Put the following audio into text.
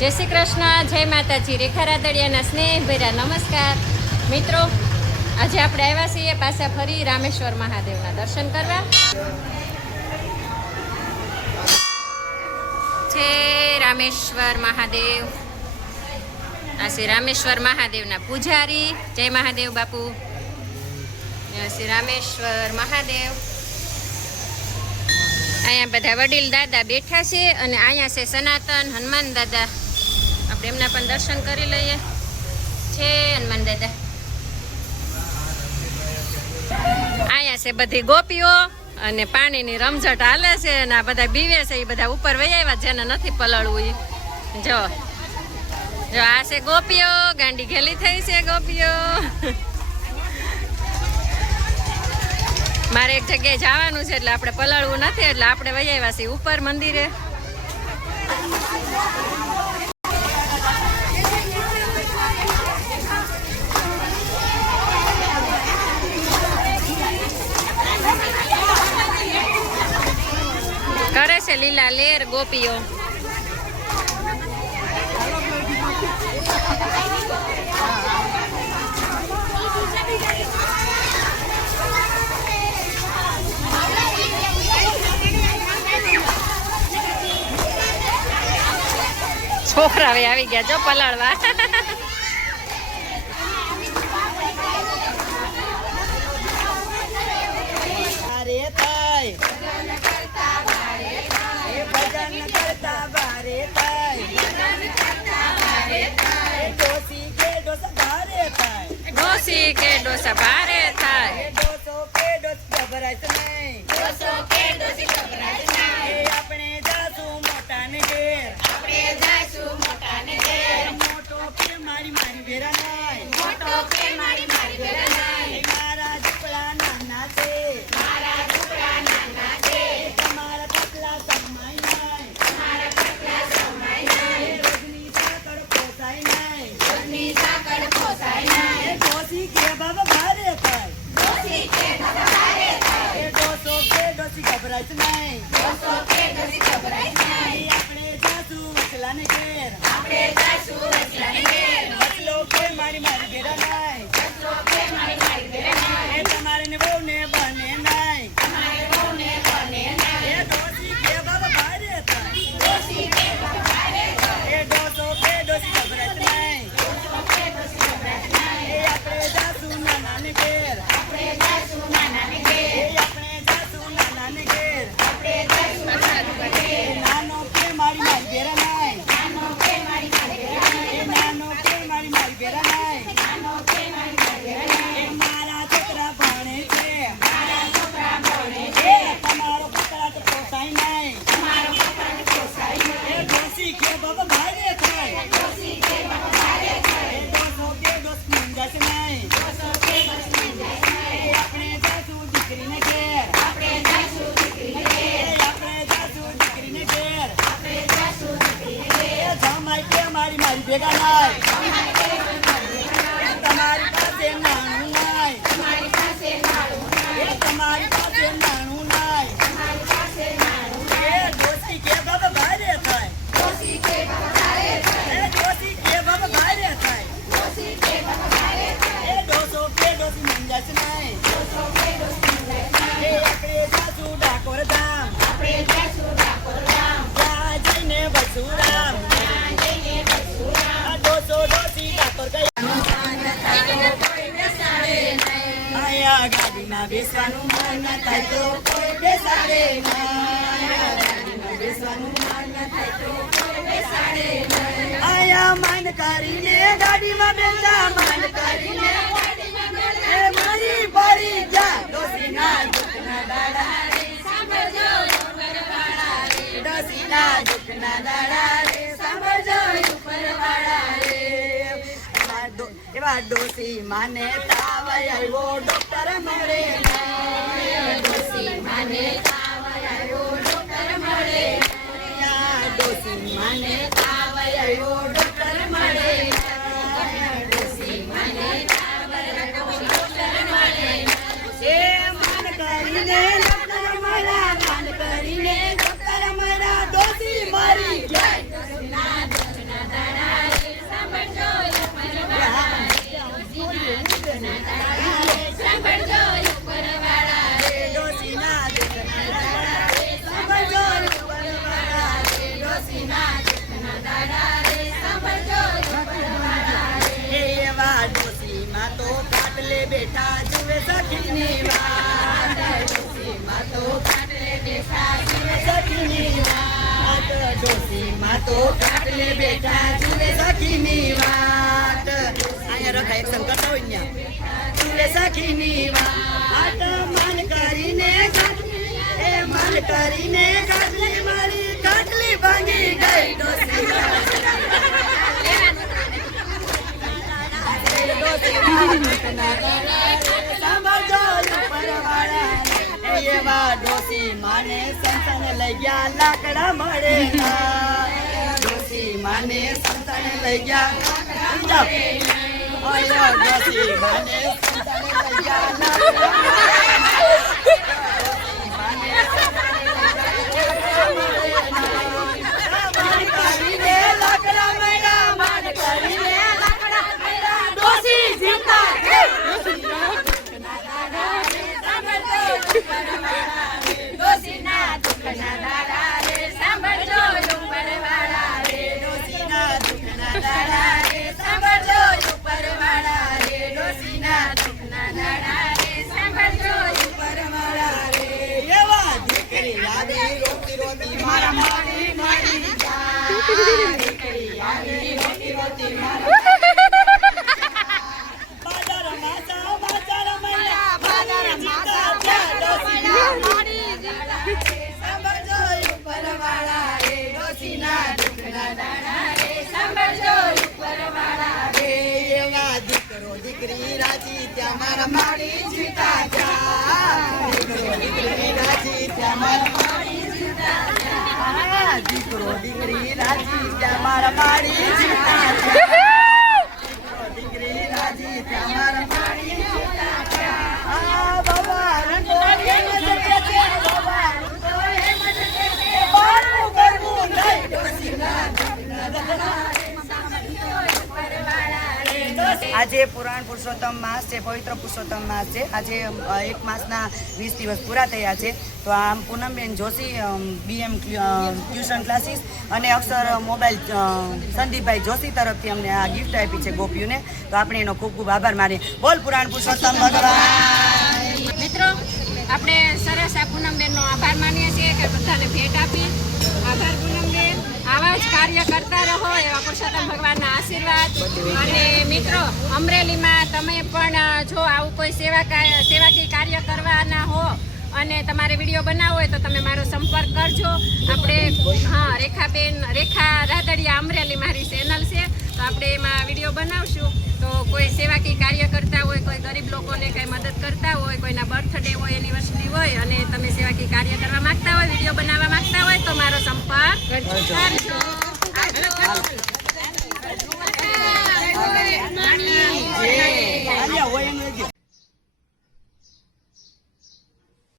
જય શ્રી કૃષ્ણ, જય માતાજી, રેખા રાદડિયાના સ્નેહભર્યા નમસ્કાર મિત્રો. આજે આપણે આવ્યા છીએ પાછા ફરી રામેશ્વર મહાદેવના દર્શન કરવા. છે રામેશ્વર મહાદેવ. આ શ્રી રામેશ્વર મહાદેવના પૂજારી. જય મહાદેવ બાપુ. શ્રી રામેશ્વર મહાદેવ. અહીંયા બધા વડીલ દાદા બેઠા છે અને અહીંયા છે સનાતન હનુમાન દાદા. આપણે એમના પણ દર્શન કરી લઈએ. છે હનુમાન દાદા. અહીંયા છે બધી ગોપીઓ અને પાણીની રમઝટ હાલે છે અને આ બધા બીવે છે. એ બધા ઉપર વહી આવ્યા જેને નથી પલળવું. જો જો આ છે ગોપીઓ. ગાંડી ઘેલી થઈ છે ગોપીઓ. મારે એક જગ્યાએ જવાનું છે એટલે આપણે પલળવું નથી એટલે આપણે વહી આવ્યા છીએ ઉપર મંદિરે. કરે છે લીલા લેર ગોપીઓ. છોકરા આવી ગયા જો પલાળવા. ડોસી કે ડોસા ભારે થાય. આપણે જાશું મોટાને ઘેર. મોટો કે મારી ભેરા નાય. મારા ઝૂંપડા નાના છે. તમારા પતલા સમાય નાય. રોજની સાકળ પોસાય નાય. ડોસી કે બાબા ભારે થાય. ડોસો કે ડોસી ગભરાય નાય. આપણે જાશું વચલાને ઘેર. વચલો કે મારી ભેરા નાય. તમારે ને બહુ ને બને નાય. ડોસી કે બાબા ભારે થાય. ડોસો કે ડોસી ગભરાય નાય. આપણે જાશું નાનાને ઘેર. આપણે જાશું નાનાને ઘેર. નાનો કે મારી ભેરા નાય. નાનો કે મારી ભેરા નાય. મારા છોકરા ભણે છે. તમારો પકડા તો પોસાય નાય. ડોસી કે બાબા ભારે થાય. ડોસો કે ડોસ મુંજાશે નાય. આપણે જાશું દીકરીને ઘેર. આપણે જાશું દીકરીને ઘેર. જમાઈ કે મારી ભેગા નાય. તમારી પાસે નાણું નાય. તમારી પાસે નાણું નાય. ડોસી કે બાબા ભારે થાય. ડોસી કે બાબા ભારે થાય. ડોસો કે ડોસી મંજાશે નાય. આપણે જાશું ડાકોર ધામ. ત્યાં જઈને બસુરામ. ડોસો ડોસી ડાકોર ગયા. આયા ગાડીમાં બેસવાનું મન થાય તો કોઈ બેસાડે આયા માન કરીને ગાડીમાં બેસા. માન કરીને મારી પડી જા. ડોસીના દુઃખના દાડા રે સાંભળજો ઉપરવાળા રે. ડોસીના દુઃખના દાડા રે સાંભળજો ઉપરવાળા રે. એવા ડોસી માને તાવ આવ્યો ડોક્ટર મળે. ડોસી માને તાવ આવ્યો ડોક્ટર મળે. ડોસી માને તાવ આવ્યો ડોક્ટર મળે. ડોસી માને તાવ આવ્યો ડોક્ટર મળે. એ માન કરીને ડોક્ટર મળ્યા. માન કરીને ડોક્ટર મળ્યા. ડોસી મારી જાય. ખાટલે બેઠા જુએ સખીની વાત ડોશીમાં તો ખાટલે બેઠા જુએ સખીની વાત ડોશીમાં તો ખાટલે બેઠા જુએ સખીની વાત અહીંયા રખા એક્શન કરતા હોય ને જુએ સખીની વાત મન કરીને એ મન કરીને ખાટલી મારી ખાટલી ભાંગી ગઈ ડોશી એવા ડોશી માને સંતાને લઈ ગયા લાકડા મળે ડોશી માને સંતાને લઈ ગયા ડોશી માને સંતાને લઈ ગયા લાકડા મારા મારી મારી દીકરી આવી રોતી રોતી મારા બાજાર માસા બાજાર મૈયા બાજાર માસા ડોશીના મારી સાંભળજો ઉપરવાળા રે ડોશીના દુખના દાણા રે સાંભળજો ઉપરવાળા રે એવા દીકરો દીકરી રાજી ત્યાં મારા મારી જીતા જા દીકરો દીકરી રાજી ત્યાં મારા મારી જીતા જા દીકરો દીકરી રાજી ત્યાં મારા મારી જીતા જા દીકરી રાજી ત્યાં મારા મારી જીતા જા આ બાબા રંગો એમ જ કે છે બાબા રંગો એમ જ કે છે બાળું કરવું નહીં ડોશીના આજે પુરાણ પુરુષોત્તમ માસ છે પવિત્ર પુરુષોત્તમ માસ છે આજે એક માસના 20 દિવસ પૂરા થયા છે તો આમ Poonamben Joshi BM tuition classes અને અક્ષર મોબાઈલ સંદીપભાઈ જોશી તરફથી અમને આ ગિફ્ટ આપી છે ગોપીઓને તો આપણે એનો ખૂબ ખૂબ આભાર માનીએ બોલ પુરાણ પુરુષોત્તમ ભગવાન મિત્રો આપણે સરસ આ પૂનમબેનનો આભાર માનીએ છીએ કે બધાને ભેટ આપી આભાર પૂનમબેન આવા જ કાર્ય કરતા રહો એવા પુરુષોત્તમ ભગવાનના આશીર્વાદ અને મિત્રો અમરેલીમાં તમે પણ જો આવું કોઈ સેવાકીય કાર્ય કરવાના હો અને તમારે વિડીયો બનાવવો હોય તો તમે મારો સંપર્ક કરજો આપણે રેખા રાદડિયા અમરેલી મારી ચેનલ છે તો આપણે એમાં વિડીયો બનાવશું તો કોઈ સેવાકીય કાર્ય કરતા હોય કોઈ ગરીબ લોકોને કંઈ મદદ કરતા હોય કોઈના બર્થડે હોય એનિવર્સરી હોય અને તમે સેવાકીય કાર્ય કરવા માંગતા હોય વિડીયો બનાવવા માંગતા હોય તો મારો સંપર્ક કરજો